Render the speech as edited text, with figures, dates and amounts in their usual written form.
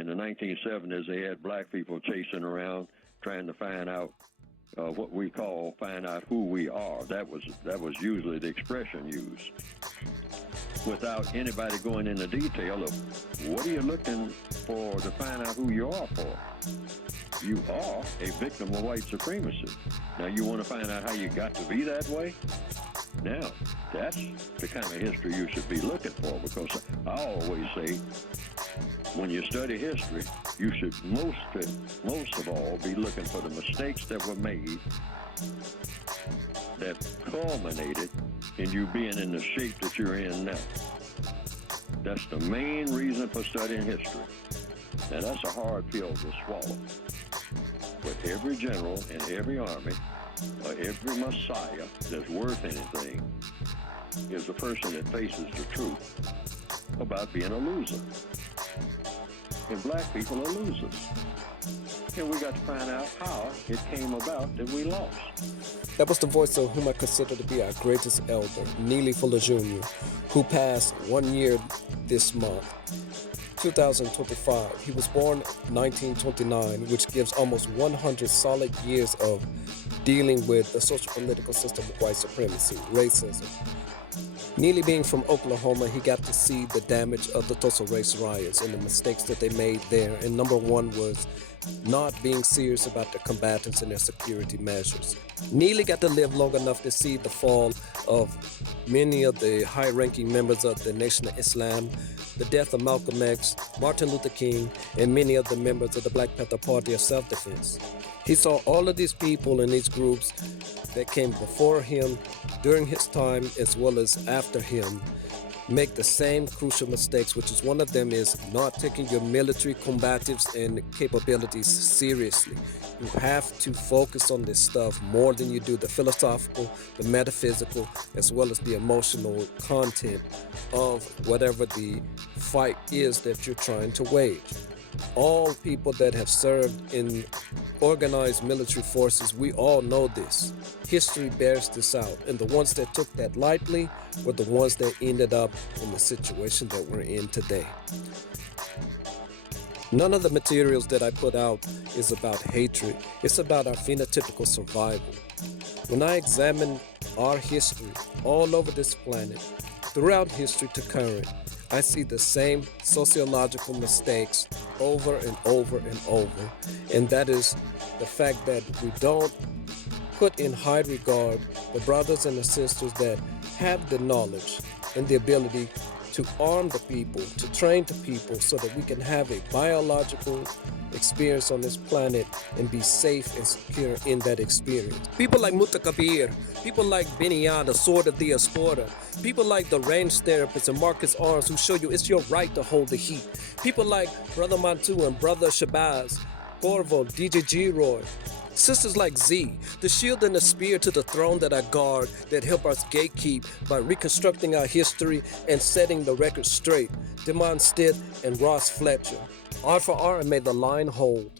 In the 1970s, they had black people chasing around trying to find out what we call find out who we are. That was usually the expression used, without anybody going into detail of what are you looking for to find out who you are for. You are a victim of white supremacy. Now you want to find out how you got to be that way? Now, that's the kind of history you should be looking for, because I always say, when you study history, you should most of all be looking for the mistakes that were made that culminated in you being in the shape that you're in now. That's the main reason for studying history. Now, that's a hard pill to swallow. But every general in every army, or every messiah that's worth anything, is a person that faces the truth about being a loser. And black people are losers. And we got to find out how it came about that we lost. That was the voice of whom I consider to be our greatest elder, Neely Fuller Jr., who passed 1 year this month, 2025. He was born 1929, which gives almost 100 solid years of dealing with the social political system of white supremacy, racism. Neely being from Oklahoma, he got to see the damage of the Tulsa race riots and the mistakes that they made there. And number one was not being serious about the combatants and their security measures. Neely got to live long enough to see the fall of many of the high-ranking members of the Nation of Islam, the death of Malcolm X, Martin Luther King, and many of the members of the Black Panther Party of Self-Defense. He saw all of these people and these groups that came before him, during his time, as well as after him, make the same crucial mistakes, which is one of them is not taking your military combatives and capabilities seriously. You have to focus on this stuff more than you do the philosophical, the metaphysical, as well as the emotional content of whatever the fight is that you're trying to wage. All people that have served in organized military forces, we all know this. History bears this out. And the ones that took that lightly were the ones that ended up in the situation that we're in today. None of the materials that I put out is about hatred. It's about our phenotypical survival. When I examine our history all over this planet, throughout history to current, I see the same sociological mistakes over and over and over. And that is the fact that we don't put in high regard the brothers and the sisters that have the knowledge and the ability to arm the people, to train the people so that we can have a biological experience on this planet and be safe and secure in that experience. People like Mutakabir, people like Beniya, the Sword of Diaspora, people like the range therapists and Marcus Arms who show you it's your right to hold the heat. People like Brother Mantu and Brother Shabazz, Corvo, DJ G-Roy. Sisters like Z, the shield and the spear to the throne that I guard, that help us gatekeep by reconstructing our history and setting the record straight. Demond Stitt and Ross Fletcher. R for R and may the line hold.